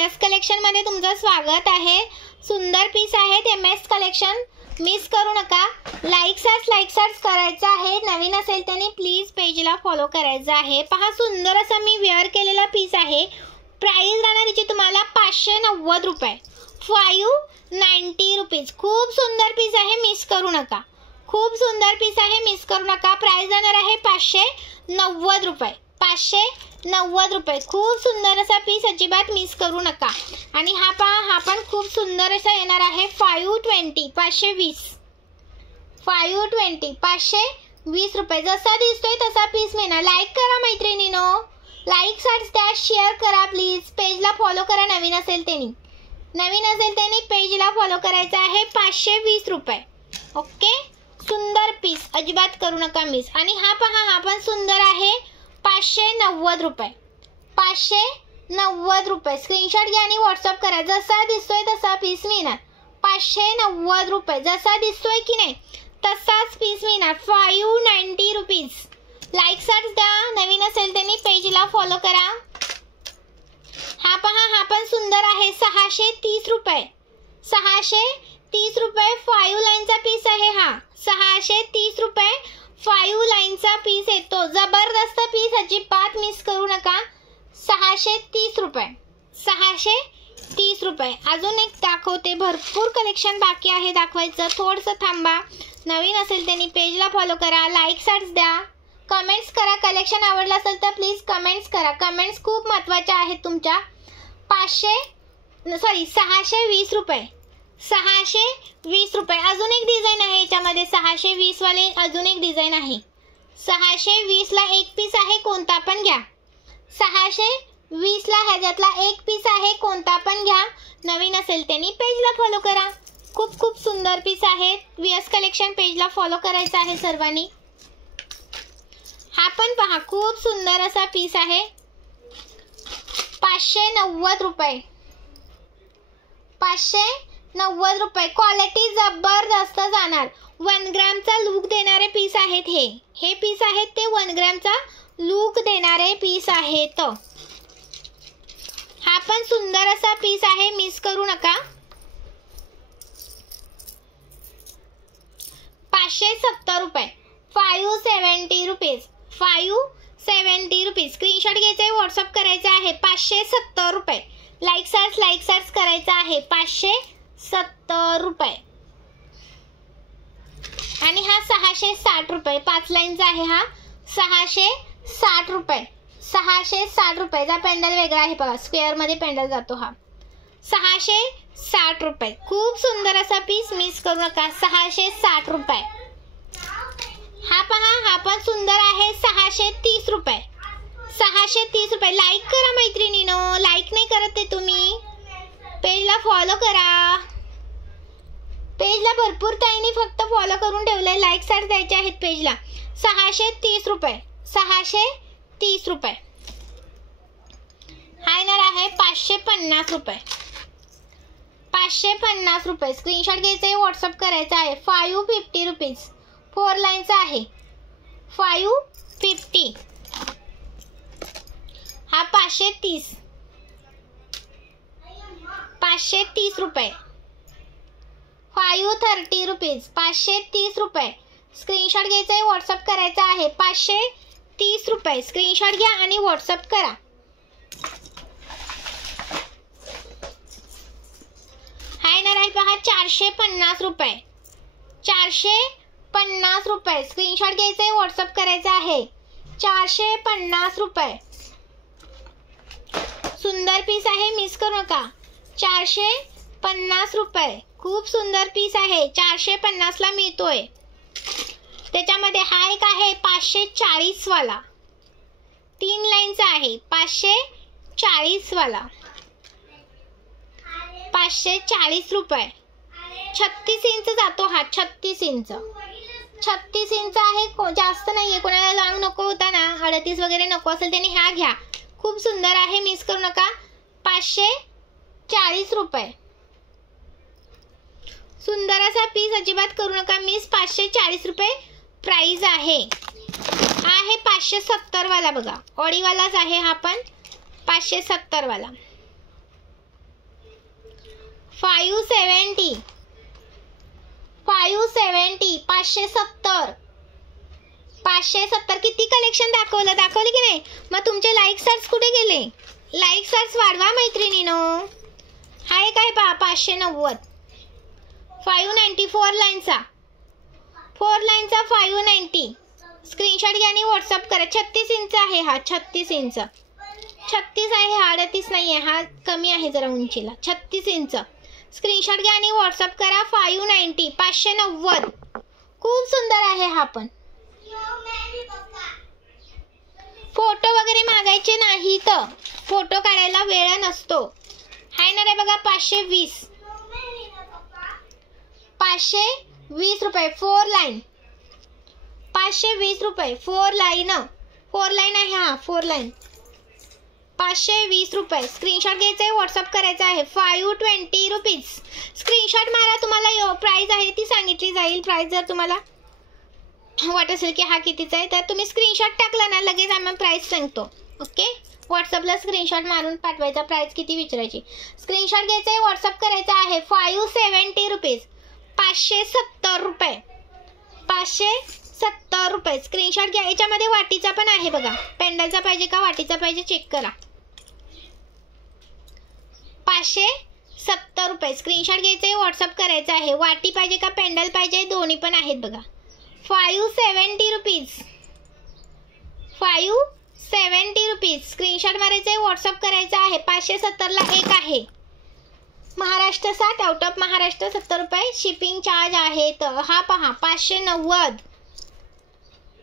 VS collection मध्ये तुमचं स्वागत आहे। सुंदर पीस आहेत MS कलेक्शन, मिस करू नका। लाईक्स करायचं आहे, नवीन असेल त्याने प्लीज पेजला फॉलो करायचं आहे। पहा सुंदर असा मी वेअर केलेला पीस आहे। प्राइस राहणार याची तुम्हाला 590 रुपये, 590 रुपीज। खूप सुंदर पीस आहे, मिस करू नका। खूप सुंदर पीस आहे, मिस करू नका। प्राइस राहणार आहे 590 रुपये, 590 रुपये। खूप सुंदर असा पीस, अजिबात मिस करू नका। आणि हा पहा, हा पण खूप सुंदर असा येणार आहे 520, 520, 520, 520 रुपये। जसा दिसतोय तसा पीस मिळणार। लाईक करा मैत्रिणींनो, लाईक द्या, शेअर करा प्लीज। पेजला फॉलो करा, नवीन असेल त्यांनी पेजला फॉलो करायचं आहे। 520 रुपये, ओके। सुंदर पीस, अजिबात करू नका मिस। आणि हा पहा, हा पण सुंदर आहे 590 रुपये, 590 रुपये। स्क्रीनशॉट घ्या आणि व्हॉट्सअप करा। जसा दिसतोय तसा पीस मिळणार, 590 रुपये। जसा दिसतोय की नाही तसाच पीस मिळणार, 590 रुपीज। लाईक्स द्या, नवीन असेल त्यांनी पेजला फॉलो करा। हा पहा, हा पण सुंदर आहे 630 रुपये, 630 रुपये। 5 लाईनचा पीस आहे हा, 630 रुपये 5 लाईनचा पीस येतो। जबरदस्त पीस, अजिबात मिस करू नका। 630 रुपये, 630 रुपये। अजून एक दाखवते, भरपूर कलेक्शन बाकी आहे दाखवायचं, थोडंसं थांबा। नवीन असेल त्यांनी पेजला फॉलो करा, लाईक्स द्या, कमेंट्स करा। कलेक्शन आवडलं असेल तर प्लीज कमेंट्स करा, कमेंट्स खूप महत्त्वाच्या आहेत तुमच्या। 620 रुपये, 620 रुपये। अजून एक डिझाईन आहे याच्यामध्ये 620 वाले, अजून एक डिझाईन आहे 620 ला एक पीस आहे, कोणता पण घ्या। 620 ला ह्याच्यातला एक पीस आहे, कोणता पण घ्या। नवीन असेल त्यांनी पेजला फॉलो करा। खूप खूप सुंदर पीस आहे। VS कलेक्शन पेजला फॉलो करायचं आहे सर्वांनी। हा पण पहा, खूप सुंदर असा पीस आहे 590 रुपये, 590 रुपये। क्वालिटी जबरदस्त जाणार। 1 ग्रॅमचा लूक देणारे पीस आहेत हे पीस आहेत ते 1 ग्रॅमचा लूक देणारे पीस आहेत। हा पण सुंदर असा पीस आहे, मिस करू नका। 570 रुपये, 570 रुपीज, 570 रुपीज। स्क्रीनशॉट घ्यायचा आहे, व्हॉट्सअप करायचा आहे। 570 रुपये। लाईक्स करायचा आहे, 570 रुपये। आणि हा 660 रुपये, 5 लाईनचा आहे हा 660 रुपये, 660 रुपये। जा पेंडल वेगळा आहे बघा, स्क्वेअर मध्ये पेंडल जातो हा। 660 रुपये। खूप सुंदर असा पीस, मिस करू नका। 660 रुपये। हा पहा, हा पण सुंदर आहे 630 रुपये, 630 रुपये। लाईक करा मैत्रिणींनो, लाईक नाही करत आहे तुम्ही। पेजला फॉलो करा, पेजला भरपूर ताईंनी फक्त फॉलो करून ठेवलंय, लाईक्स द्यायचे आहेत पेजला। 630 रुपये, 630 रुपये। हा येणार आहे 550 रुपये, 550 रुपये। स्क्रीनशॉट घ्यायचा आहे, व्हॉट्सअप करायचा आहे। 550 रुपीज, 4 लाईनचा आहे 550। हा 530, 530 रुपये, 530 रुपीज, 530 रुपये। स्क्रीनशॉट घ्यायचा आहे, व्हॉट्सअप करायचा आहे। 530 रुपये। स्क्रीनशॉट घ्या आणि व्हॉट्सअप करा। हा येणार आहे पहा 450 रुपये, 450 रुपये। स्क्रीनशॉट घ्यायचा आहे, व्हॉट्सअप करायचा आहे। 450 रुपये। सुंदर पीस आहे, मिस करू नका। 450 रुपये। खूप सुंदर पीस आहे, 450 ला मिळतोय। त्याच्यामध्ये हा एक आहे 540 वाला, 3 लाईनचा आहे 540 वाला, 540 रुपये। 36 इंच जातो हा, 36 इंच, 36 इंच आहे, जास्त नाहीये। कोणाला लॉंग नको होता ना, 38 वगैरे नको असेल त्यांनी हा घ्या। खूप सुंदर आहे, मिस करू नका। 540 रुपये। सुंदर असा पीस, अजिबात करू नका मिस। 540 रुपये प्राइस आहे। हा आहे 570 वाला बघा, ऑडीवालाच आहे हा पण, 570 वाला। 570 570 570. किती कलेक्शन दाखवलं की नाही? मग तुमचे लाईक स्टार्स कुठे गेले? लाईक स्टार्स वाढवा मैत्रिणीनो. हा एक आहे पहा 590 590 4 लाईनचा 590. स्क्रीनशॉट घ्या आणि व्हॉट्सअप करा. 36 इंच आहे हा. 36 इंच 36 आहे हा. 38 नाही आहे हा. कमी आहे जरा उंचीला. 36 इंच. स्क्रीनशॉट घ्या आणि व्हॉट्सअप करा. 590 590. खूप सुंदर आहे हा पण. फोटो वगैरे मागायचे नाही तर फोटो काढायला वेळ नसतो. हाय ना रे बघा. 520 520 रुपये 4 लाईन. 520 रुपये 4 लाईन. 4 लाईन आहे हा. 4 लाईन 520 रुपये. स्क्रीनशॉट घ्यायचा आहे. व्हॉट्सअप करायचा आहे. 520 रुपीज. स्क्रीनशॉट मारा. तुम्हाला प्राइस आहे ती सांगितली जाईल. प्राइस जर तुम्हाला वाटत असेल की हा कितीचा आहे तर तुम्ही स्क्रीनशॉट टाकला ना लगेच आम्ही प्राइस सांगतो. ओके. व्हॉट्सअपला स्क्रीनशॉट मारून पाठवायचा. प्राइस किती विचारायची. स्क्रीनशॉट घ्यायचा आहे. व्हॉट्सअप करायचा आहे. 570 रुपीज. 570 रुपये 570 रुपये. स्क्रीनशॉट घ्या. याच्यामध्ये वाटीचा पण आहे बघा. पेंडलचा पाहिजे का वाटीचा पाहिजे चेक करा. 570 रुपये. स्क्रीनशॉट घ्यायचा आहे. व्हॉट्सअप करायचा आहे. वाटी पाहिजे का पेंडल पाहिजे दोन्ही पण आहेत बघा. 570 रुपीज 570 रुपीज. स्क्रीनशॉट मारायचा आहे. व्हॉट्सअप करायचा आहे. 570 ला एक आहे. महाराष्ट्र 7 आउट ऑफ महाराष्ट्र 70 रुपये शिपिंग चार्ज आहे. तर हा पहा 590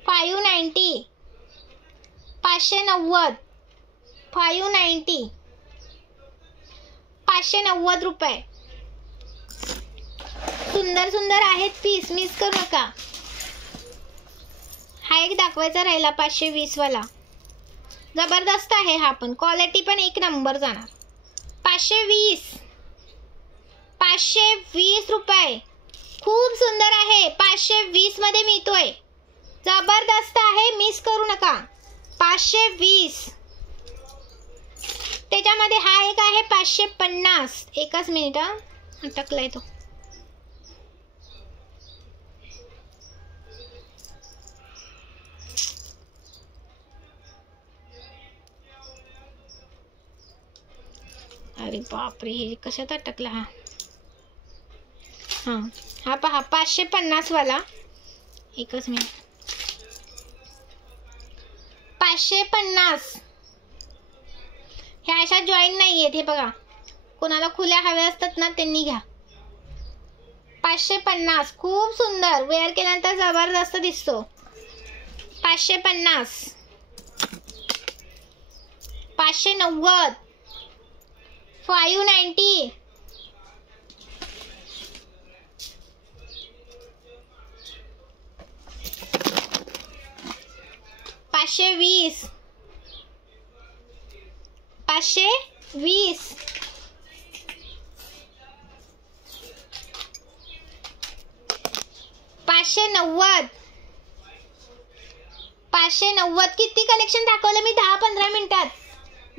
590 590 590 590 रुपये. सुंदर सुंदर आहेत पीस. मिस करू नका. हा एक दाखवायचा राहिला 520 वाला. जबरदस्त आहे हा पण. क्वालिटी पण एक नंबर जाणार. 520 रुपये. खूप सुंदर आहे. 520 मध्ये मिळतोय. जबरदस्त आहे. मिस करू नका. 520. त्याच्यामध्ये हा एक आहे 550. एकच मिनिट अटकलाय तो. अरे बापरे कशात अटकला हा. हां हा पहा 550 वाला. एकच मिनिट. 550. ह्या अशा जॉईन नाही आहेत. हे बघा कोणाला खुल्या हव्या असतात ना त्यांनी घ्या. 550. खूप सुंदर. वेअर केल्यानंतर जबरदस्त दिसतो. 550 590 590 520 520 590 590. किती कलेक्शन दाखवलं मी 10-15 मिनिटात.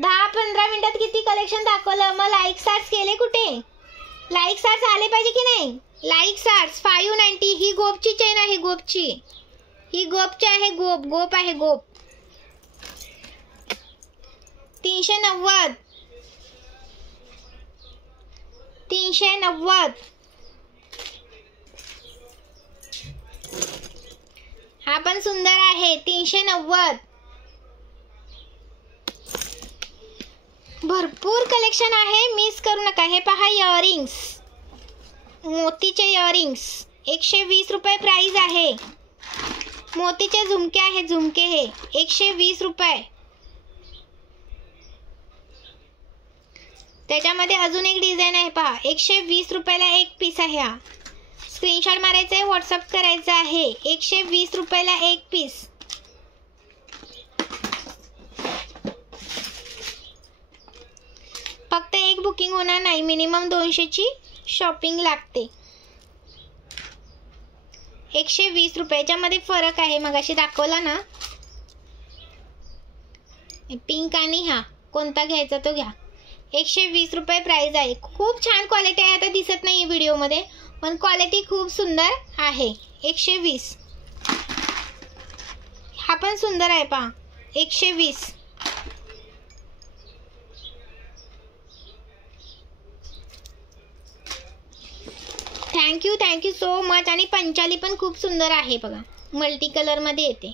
10-15 मिनिटात किती कलेक्शन दाखवलं. मग लाईक स्टार्स केले कुठे? लाईक स्टार्स आले पाहिजे की नाही. Like stars 590. ही गोपची चेन आहे. गोपची ही गोपची आहे. गोप आहे. गोप 390 390. हा पण सुंदर आहे. 390. भरपूर कलेक्शन आहे. मिस करू नका. हे पहा इयरिंग्स. मोतीचे इयरिंग्स 120 रुपये प्राइस आहे. मोतीचे झुमके आहे. झुमके हे 120 रुपये. त्याच्यामध्ये अजून एक डिझाईन आहे पहा. 120 रुपयाला एक पीस आहे हा. स्क्रीनशॉट मारायचा आहे. व्हॉट्सअप करायचा आहे. 120 रुपयाला एक पीस. फक्त एक बुकिंग होणार नाही. मिनिमम 200ची शॉपिंग लागते. 120 रुपयाच्यामध्ये फरक आहे. मगाशी दाखवला ना पिंक आणि हा कोणता घ्यायचा तो घ्या. 120 रुपये प्राइस आहे. खूप छान क्वालिटी आहे. आता दिसत नाही व्हिडिओमध्ये, पण क्वालिटी खूप सुंदर आहे. 120. हा पण सुंदर आहे पहा. 120. Thank you so much. आणि पंचाली पण खूप सुंदर आहे बघा, मल्टी कलरमध्ये येते.